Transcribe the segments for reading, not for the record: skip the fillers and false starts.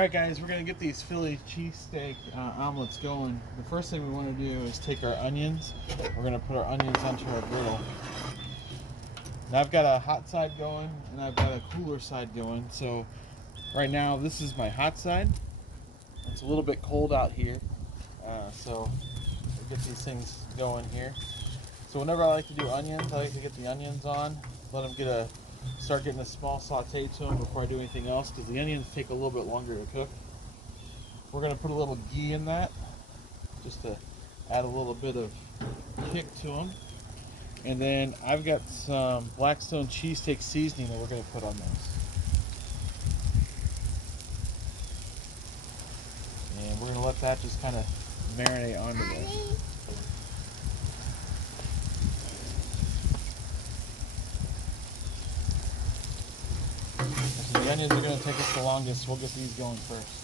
Alright guys, we're going to get these Philly cheesesteak omelets going. The first thing we want to do is take our onions. We're going to put our onions onto our griddle. Now I've got a hot side going and I've got a cooler side going. So right now this is my hot side. It's a little bit cold out here. So we'll get these things going here. So whenever I like to do onions, I like to get the onions on. Let them start getting a small saute to them before I do anything else, because the onions take a little bit longer to cook. We're going to put a little ghee in that, just to add a little bit of kick to them. And then I've got some Blackstone cheesesteak seasoning that we're going to put on those. And we're going to let that just kind of marinate onto this. So the onions are going to take us the longest. We'll get these going first.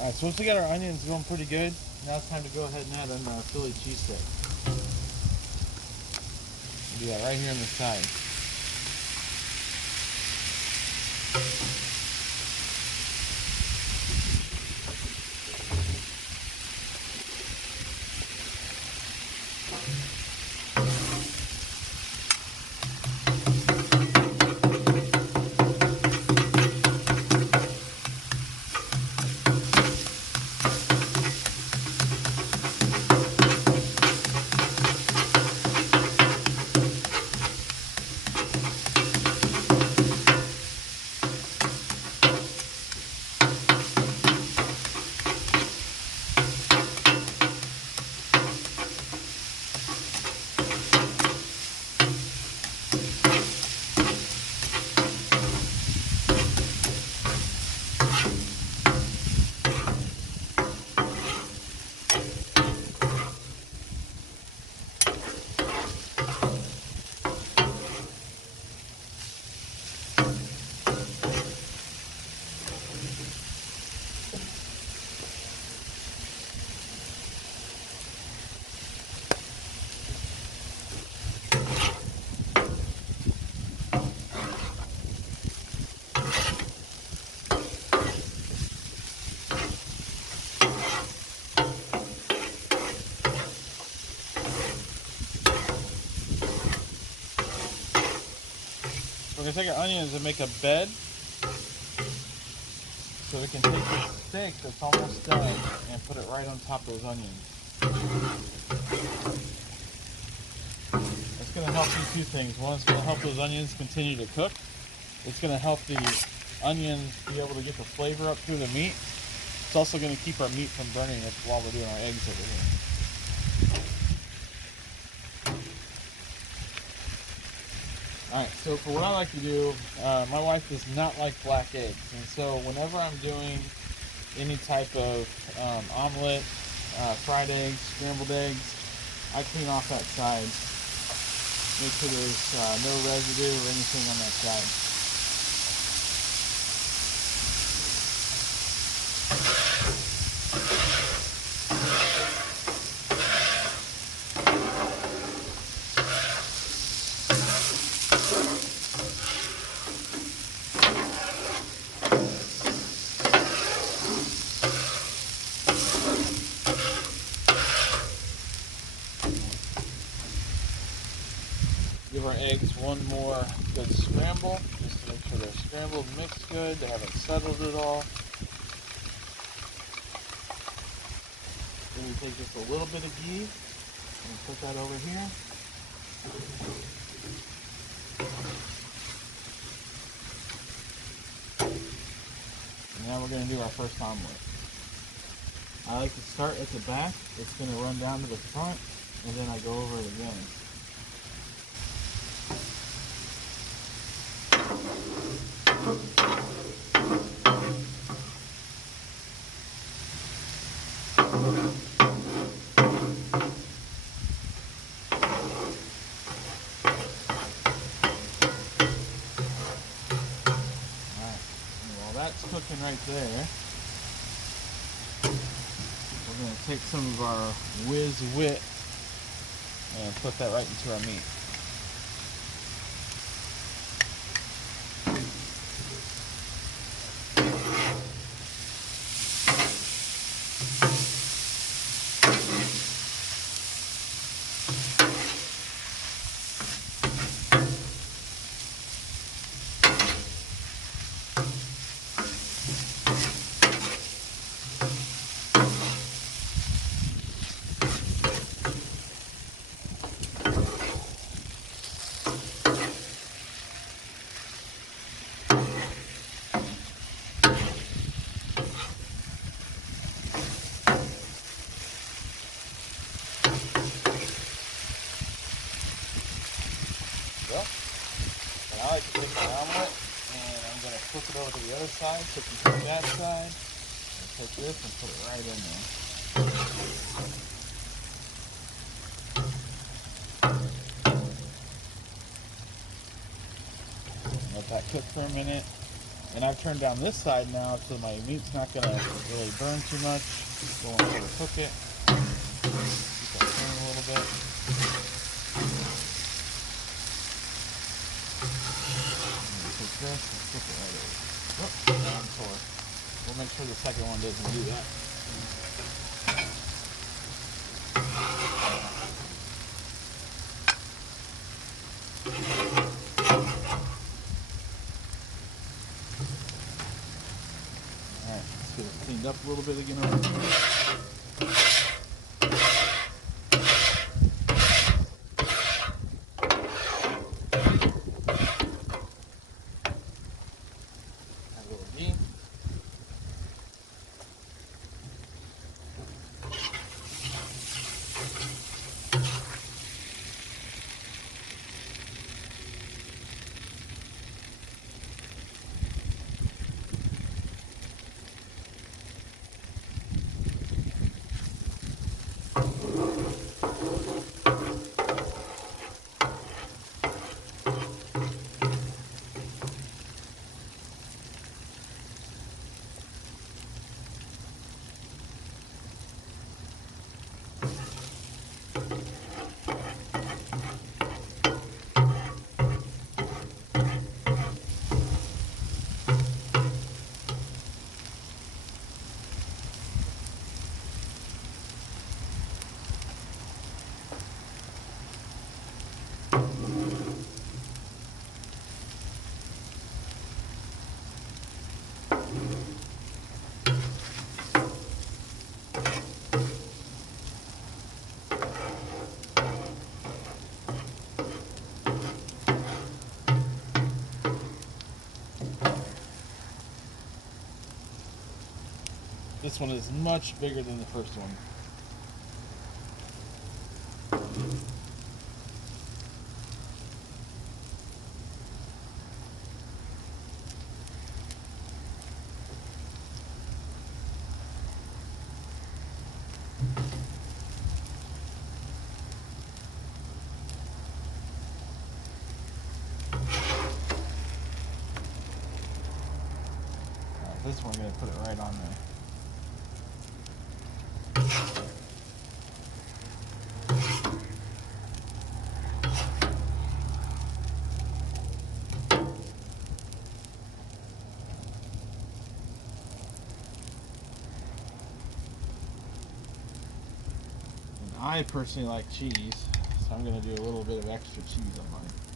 Alright, so once we got our onions going pretty good, now it's time to go ahead and add in our Philly cheesesteak. Do that right here on the side. We're going to take our onions and make a bed so we can take this steak that's almost done and put it right on top of those onions. It's going to help do two things. One, it's going to help those onions continue to cook. It's going to help the onions be able to get the flavor up through the meat. It's also going to keep our meat from burning while we're doing our eggs over here. Alright, so for what I like to do, my wife does not like black eggs, and so whenever I'm doing any type of omelet, fried eggs, scrambled eggs, I clean off that side, make sure there's no residue or anything on that side. takes one more good scramble, just to make sure they're scrambled and mixed good. They haven't settled at all. Then we take just a little bit of ghee and put that over here. And now we're going to do our first omelet. I like to start at the back. It's going to run down to the front, and then I go over it again. That's cooking right there. We're going to take some of our Whiz Wit and put that right into our meat. And I like to take my omelet and I'm going to flip it over to the other side so you can cook that side. And take this and put it right in there. Let that cook for a minute. And I've turned down this side now so my meat's not going to really burn too much. Just going to overcook it. Keep that turning a little bit. This and flip it right over. Oh, now I'm sore. We'll make sure the second one doesn't do that. Alright, let's get it cleaned up a little bit again over here. This one is much bigger than the first one. This one, I'm going to put it right on there. I personally like cheese, so I'm going to do a little bit of extra cheese on mine.